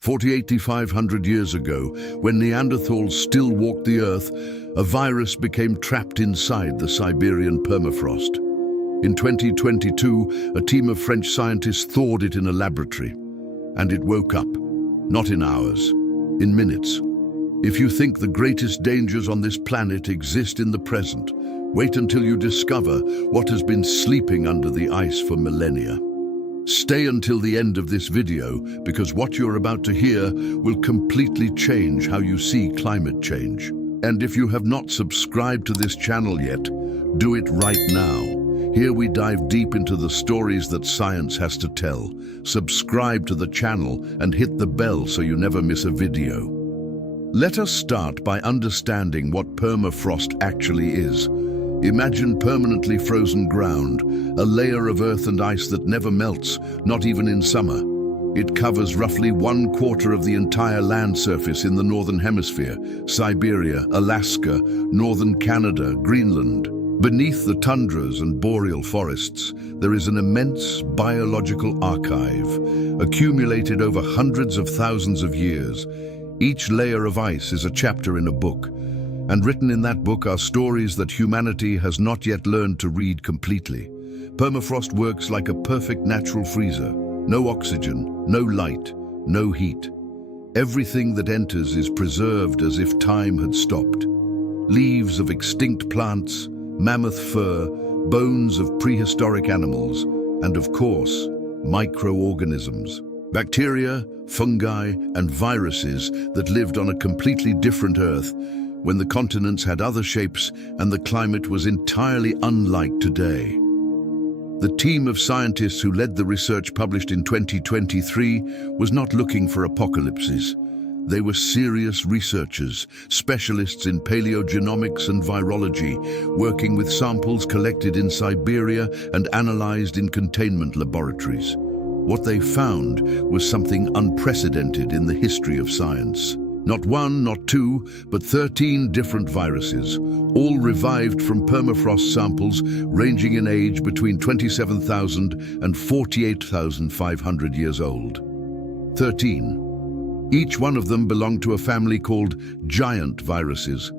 4,500 years ago, when Neanderthals still walked the earth, a virus became trapped inside the Siberian permafrost. In 2022, a team of French scientists thawed it in a laboratory, and it woke up. Not in hours, in minutes. If you think the greatest dangers on this planet exist in the present, wait until you discover what has been sleeping under the ice for millennia. Stay until the end of this video, because what you're about to hear will completely change how you see climate change. And if you have not subscribed to this channel yet, do it right now. Here we dive deep into the stories that science has to tell. Subscribe to the channel and hit the bell so you never miss a video. Let us start by understanding what permafrost actually is. Imagine permanently frozen ground, a layer of earth and ice that never melts, not even in summer. It covers roughly 1/4 of the entire land surface in the Northern Hemisphere, Siberia, Alaska, Northern Canada, Greenland. Beneath the tundras and boreal forests, there is an immense biological archive, accumulated over hundreds of thousands of years. Each layer of ice is a chapter in a book, and written in that book are stories that humanity has not yet learned to read completely. Permafrost works like a perfect natural freezer. No oxygen, no light, no heat. Everything that enters is preserved as if time had stopped. Leaves of extinct plants, mammoth fur, bones of prehistoric animals, and of course, microorganisms. Bacteria, fungi, and viruses that lived on a completely different Earth when the continents had other shapes and the climate was entirely unlike today. The team of scientists who led the research published in 2023 was not looking for apocalypses. They were serious researchers, specialists in paleogenomics and virology, working with samples collected in Siberia and analyzed in containment laboratories. What they found was something unprecedented in the history of science. Not one, not two, but 13 different viruses, all revived from permafrost samples ranging in age between 27,000 and 48,500 years old. 13. Each one of them belonged to a family called giant viruses.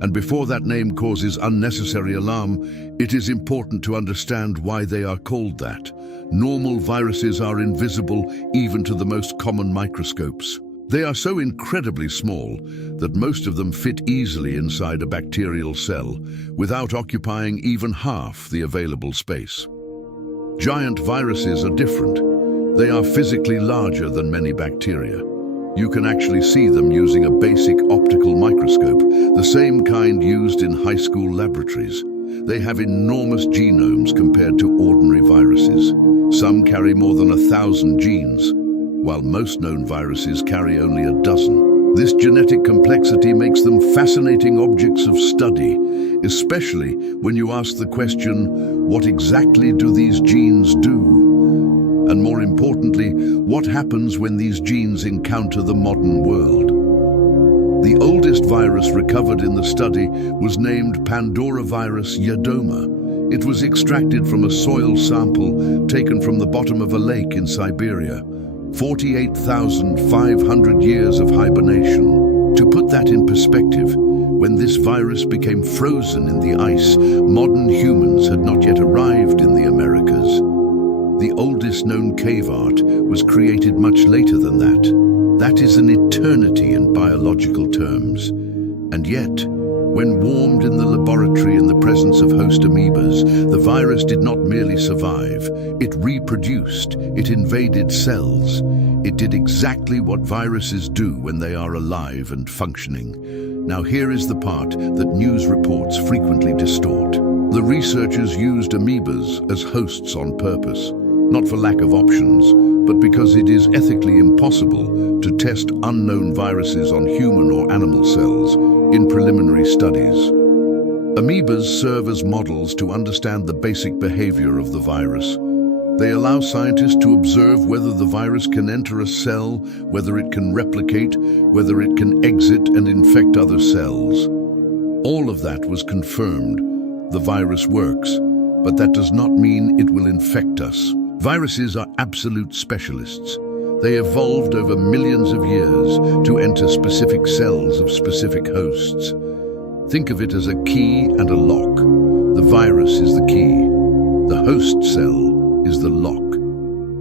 And before that name causes unnecessary alarm, it is important to understand why they are called that. Normal viruses are invisible even to the most common microscopes. They are so incredibly small that most of them fit easily inside a bacterial cell, without occupying even half the available space. Giant viruses are different. They are physically larger than many bacteria. You can actually see them using a basic optical microscope, the same kind used in high school laboratories. They have enormous genomes compared to ordinary viruses. Some carry more than 1,000 genes, while most known viruses carry only a dozen. This genetic complexity makes them fascinating objects of study, especially when you ask the question, what exactly do these genes do? And more importantly, what happens when these genes encounter the modern world? The oldest virus recovered in the study was named pandoravirus yodoma. It was extracted from a soil sample taken from the bottom of a lake in Siberia. 48,500 years of hibernation. To put that in perspective, when this virus became frozen in the ice, modern humans had not yet arrived in the Americas. The oldest known cave art was created much later than that. That is an eternity in biological terms. And yet, when warmed in the laboratory in the presence of host amoebas, the virus did not merely survive. It reproduced. It invaded cells. It did exactly what viruses do when they are alive and functioning. Now here is the part that news reports frequently distort. The researchers used amoebas as hosts on purpose, not for lack of options, but because it is ethically impossible to test unknown viruses on human or animal cells in preliminary studies. Amoebas serve as models to understand the basic behavior of the virus. They allow scientists to observe whether the virus can enter a cell, whether it can replicate, whether it can exit and infect other cells. All of that was confirmed. The virus works, but that does not mean it will infect us. Viruses are absolute specialists. They evolved over millions of years to enter specific cells of specific hosts. Think of it as a key and a lock. The virus is the key. The host cell is the lock.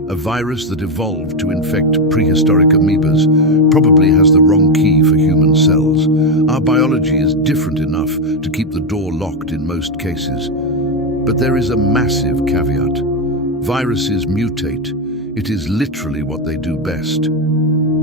A virus that evolved to infect prehistoric amoebas probably has the wrong key for human cells. Our biology is different enough to keep the door locked in most cases. But there is a massive caveat. Viruses mutate. It is literally what they do best.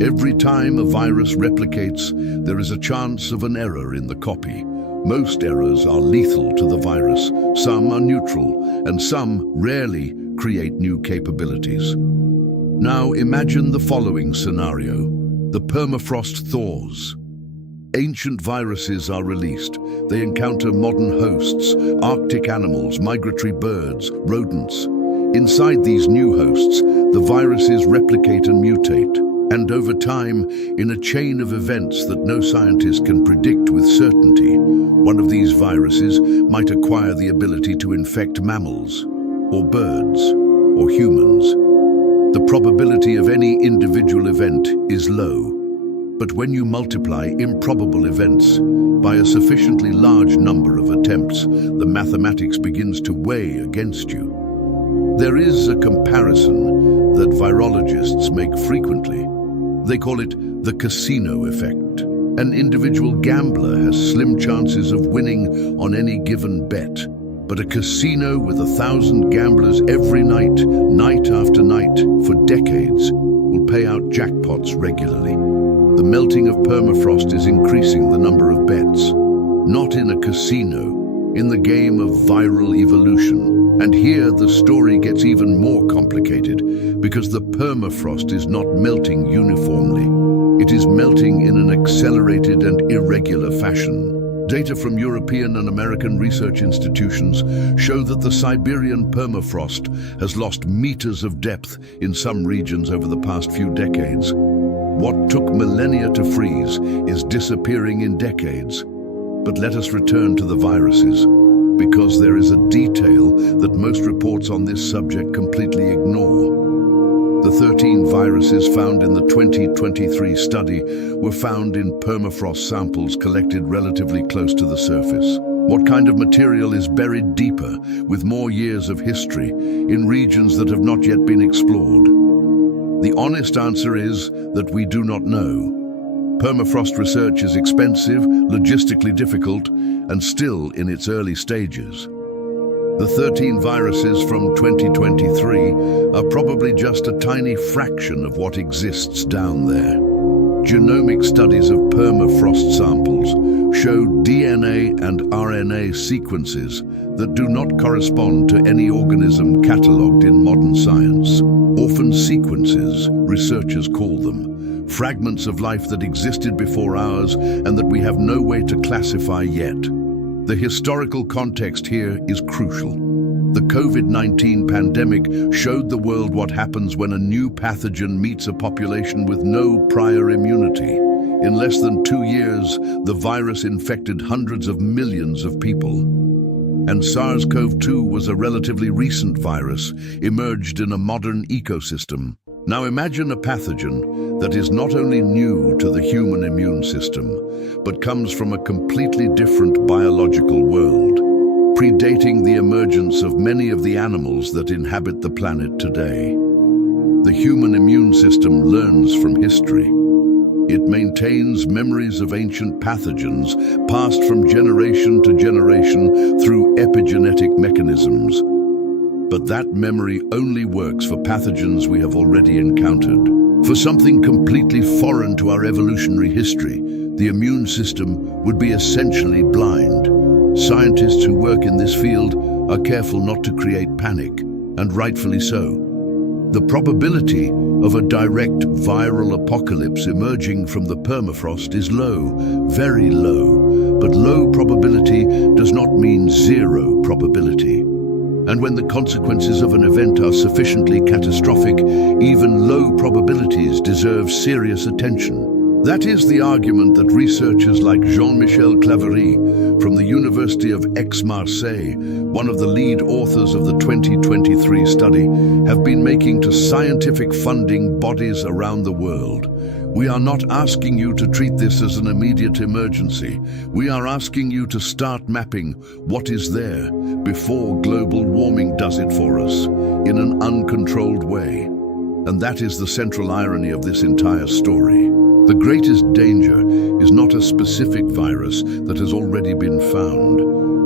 Every time a virus replicates, there is a chance of an error in the copy. Most errors are lethal to the virus, some are neutral, and some rarely create new capabilities. Now imagine the following scenario. The permafrost thaws. Ancient viruses are released. They encounter modern hosts, Arctic animals, migratory birds, rodents. Inside these new hosts, the viruses replicate and mutate. And over time, in a chain of events that no scientist can predict with certainty, one of these viruses might acquire the ability to infect mammals, or birds, or humans. The probability of any individual event is low. But when you multiply improbable events by a sufficiently large number of attempts, the mathematics begins to weigh against you. There is a comparison that virologists make frequently. They call it the casino effect. An individual gambler has slim chances of winning on any given bet. But a casino with 1,000 gamblers every night, night after night, for decades, will pay out jackpots regularly. The melting of permafrost is increasing the number of bets. Not in a casino, in the game of viral evolution. And here the story gets even more complicated, because the permafrost is not melting uniformly. It is melting in an accelerated and irregular fashion. Data from European and American research institutions show that the Siberian permafrost has lost meters of depth in some regions over the past few decades. What took millennia to freeze is disappearing in decades. But let us return to the viruses, because there is a detail that most reports on this subject completely ignore. The 13 viruses found in the 2023 study were found in permafrost samples collected relatively close to the surface. What kind of material is buried deeper, with more years of history, in regions that have not yet been explored? The honest answer is that we do not know. Permafrost research is expensive, logistically difficult, and still in its early stages. The 13 viruses from 2023 are probably just a tiny fraction of what exists down there. Genomic studies of permafrost samples show DNA and RNA sequences that do not correspond to any organism catalogued in modern science. Orphan sequences, researchers call them, fragments of life that existed before ours and that we have no way to classify yet. The historical context here is crucial. The COVID-19 pandemic showed the world what happens when a new pathogen meets a population with no prior immunity. In less than 2 years, the virus infected hundreds of millions of people. And SARS-CoV-2 was a relatively recent virus, emerged in a modern ecosystem. Now imagine a pathogen that is not only new to the human immune system, but comes from a completely different biological world, predating the emergence of many of the animals that inhabit the planet today. The human immune system learns from history. It maintains memories of ancient pathogens passed from generation to generation through epigenetic mechanisms. But that memory only works for pathogens we have already encountered. For something completely foreign to our evolutionary history, the immune system would be essentially blind. Scientists who work in this field are careful not to create panic, and rightfully so. The probability of a direct viral apocalypse emerging from the permafrost is low, very low, but low probability does not mean zero probability. And when the consequences of an event are sufficiently catastrophic, even low probabilities deserve serious attention. That is the argument that researchers like Jean-Michel Claverie from the University of Aix-Marseille, one of the lead authors of the 2023 study, have been making to scientific funding bodies around the world. We are not asking you to treat this as an immediate emergency. We are asking you to start mapping what is there before global warming does it for us in an uncontrolled way. And that is the central irony of this entire story. The greatest danger is not a specific virus that has already been found.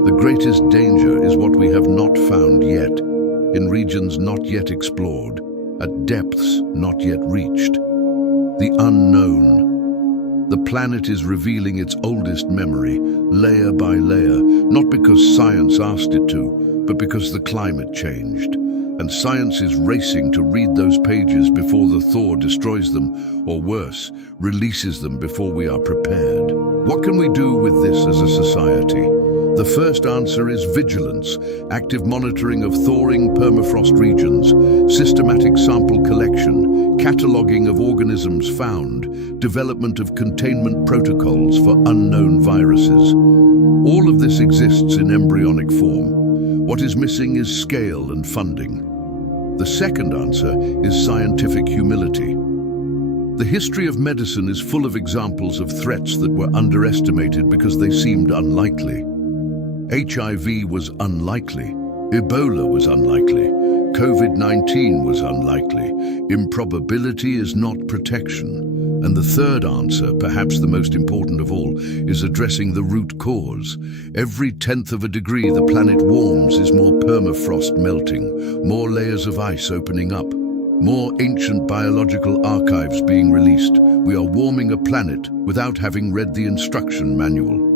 The greatest danger is what we have not found yet, in regions not yet explored, at depths not yet reached. The unknown. The planet is revealing its oldest memory, layer by layer, not because science asked it to, but because the climate changed. And science is racing to read those pages before the thaw destroys them, or worse, releases them before we are prepared. What can we do with this as a society? The first answer is vigilance, active monitoring of thawing permafrost regions, systematic sample collection, cataloguing of organisms found, development of containment protocols for unknown viruses. All of this exists in embryonic form. What is missing is scale and funding. The second answer is scientific humility. The history of medicine is full of examples of threats that were underestimated because they seemed unlikely. HIV was unlikely. Ebola was unlikely. COVID-19 was unlikely. Improbability is not protection. And the third answer, perhaps the most important of all, is addressing the root cause. Every 1/10 of a degree the planet warms is more permafrost melting, more layers of ice opening up, more ancient biological archives being released. We are warming a planet without having read the instruction manual.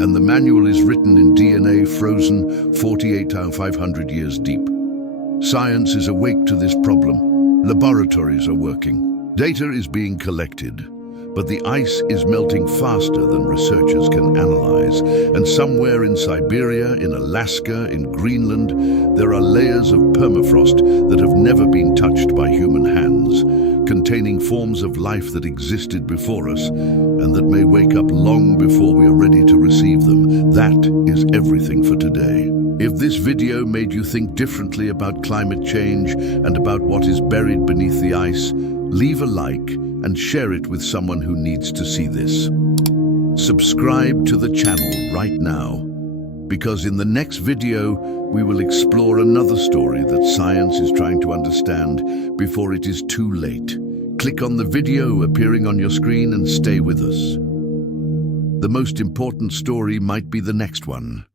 And the manual is written in DNA frozen 48,500 years deep. Science is awake to this problem. Laboratories are working. Data is being collected, but the ice is melting faster than researchers can analyze. And somewhere in Siberia, in Alaska, in Greenland, there are layers of permafrost that have never been touched by human hands, containing forms of life that existed before us and that may wake up long before we are ready to receive them. That is everything for today. If this video made you think differently about climate change and about what is buried beneath the ice, leave a like and share it with someone who needs to see this. Subscribe to the channel right now, because in the next video we will explore another story that science is trying to understand before it is too late. Click on the video appearing on your screen and stay with us. The most important story might be the next one.